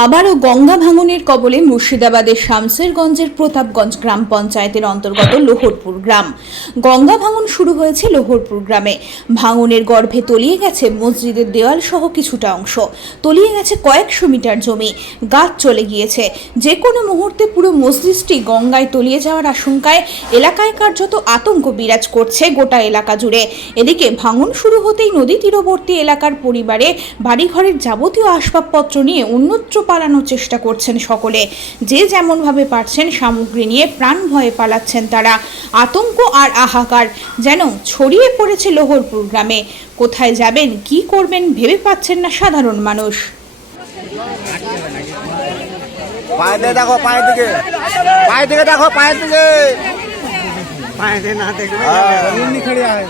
আবারও গঙ্গা ভাঙনের কবলে মুর্শিদাবাদের শামসেরগঞ্জের প্রতাপগঞ্জ গ্রাম পঞ্চায়েতের অন্তর্গত লোহরপুর গ্রাম। গঙ্গা ভাঙন শুরু হয়েছে লোহরপুর গ্রামে। ভাঙনের গর্ভে তলিয়ে গেছে মসজিদের দেওয়াল সহ কিছুটা অংশ, তলিয়ে গেছে কয়েকশো মিটার জমি, গাছ চলে গিয়েছে। যে কোনো মুহূর্তে পুরো মসজিদটি গঙ্গায় তলিয়ে যাওয়ার আশঙ্কায় এলাকায় কার্যত আতঙ্ক বিরাজ করছে গোটা এলাকা জুড়ে। এদিকে ভাঙন শুরু হতেই নদী তীরবর্তী এলাকার পরিবারে বাড়িঘরের যাবতীয় আসবাবপত্র নিয়ে অন্যত্র পালানোর চেষ্টা করছেন সকলে। যে যেমনভাবে পারছেন সামগ্রী নিয়ে প্রাণ ভয়ে পালাচ্ছেন তারা। আতঙ্ক আর হাহাকার যেন ছড়িয়ে পড়েছে লোহরপুর গ্রামে। কোথায় যাবেন, কি করবেন ভেবে পাচ্ছেন না সাধারণ মানুষ। পায়ের দেখো, পায়ের দিকে দেখো, পায়ের দিকে না দেখলে এমনি খড়ি আয়।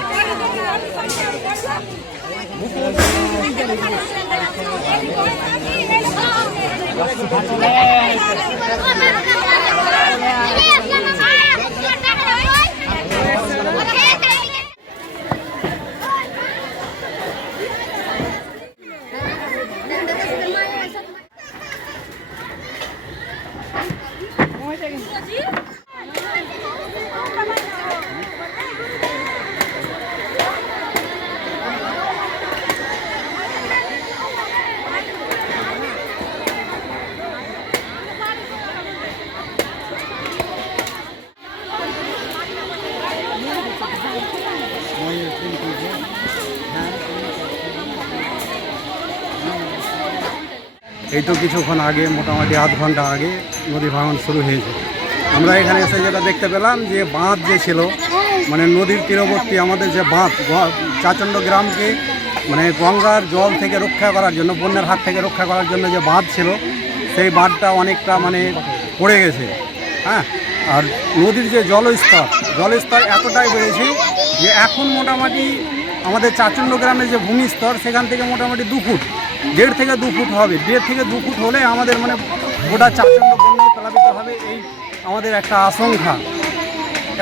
এই তো কিছুক্ষণ আগে, মোটামুটি আধ ঘন্টা আগে নদী ভাঙন শুরু হয়েছে। আমরা এখানে এসে যেটা দেখতে পেলাম যে বাঁধ যে ছিল, মানে নদীর তীরবর্তী আমাদের যে বাঁধ, চাচণ্ড গ্রামকে মানে গঙ্গার জল থেকে রক্ষা করার জন্য, বন্যার হাত থেকে রক্ষা করার জন্য যে বাঁধ ছিল, সেই বাঁধটা অনেকটা মানে পড়ে গেছে। হ্যাঁ, আর নদীর যে জলস্তর এতটাই বেড়েছে যে এখন মোটামুটি আমাদের চাচণ্ড গ্রামের যে ভূমিস্তর, সেখান থেকে মোটামুটি 2 ফুট, 1.5 থেকে 2 ফুট হবে। 1.5 থেকে 2 ফুট হলে আমাদের মানে গোটা চাচণ্ড বন্যায় প্লাবিত হবে, এই আমাদের একটা আশঙ্কা।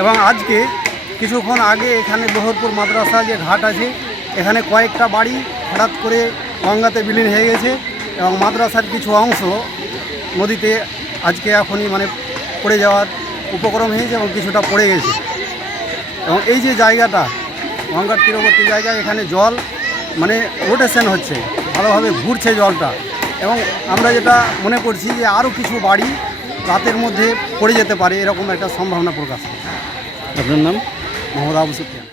এবং আজকে কিছুক্ষণ আগে এখানে লোহরপুর মাদ্রাসা যে ঘাট আছে, এখানে কয়েকটা বাড়ি হঠাৎ করে গঙ্গাতে বিলীন হয়ে গেছে এবং মাদ্রাসার কিছু অংশ নদীতে আজকে এখনই মানে পড়ে যাওয়ার উপক্রম হয়েছে এবং কিছুটা পড়ে গেছে। এবং এই যে জায়গাটা গঙ্গার তীরবর্তী জায়গায়, এখানে জল মানে রোটেশন হচ্ছে, ভালোভাবে ঘুরছে জলটা। এবং আমরা যেটা মনে করছি যে আরও কিছু বাড়ি রাতের মধ্যে পড়ে যেতে পারে, এরকম একটা সম্ভাবনা প্রকাশ। আপনার নাম? মোহাম্মদ আবু সুফিয়ান।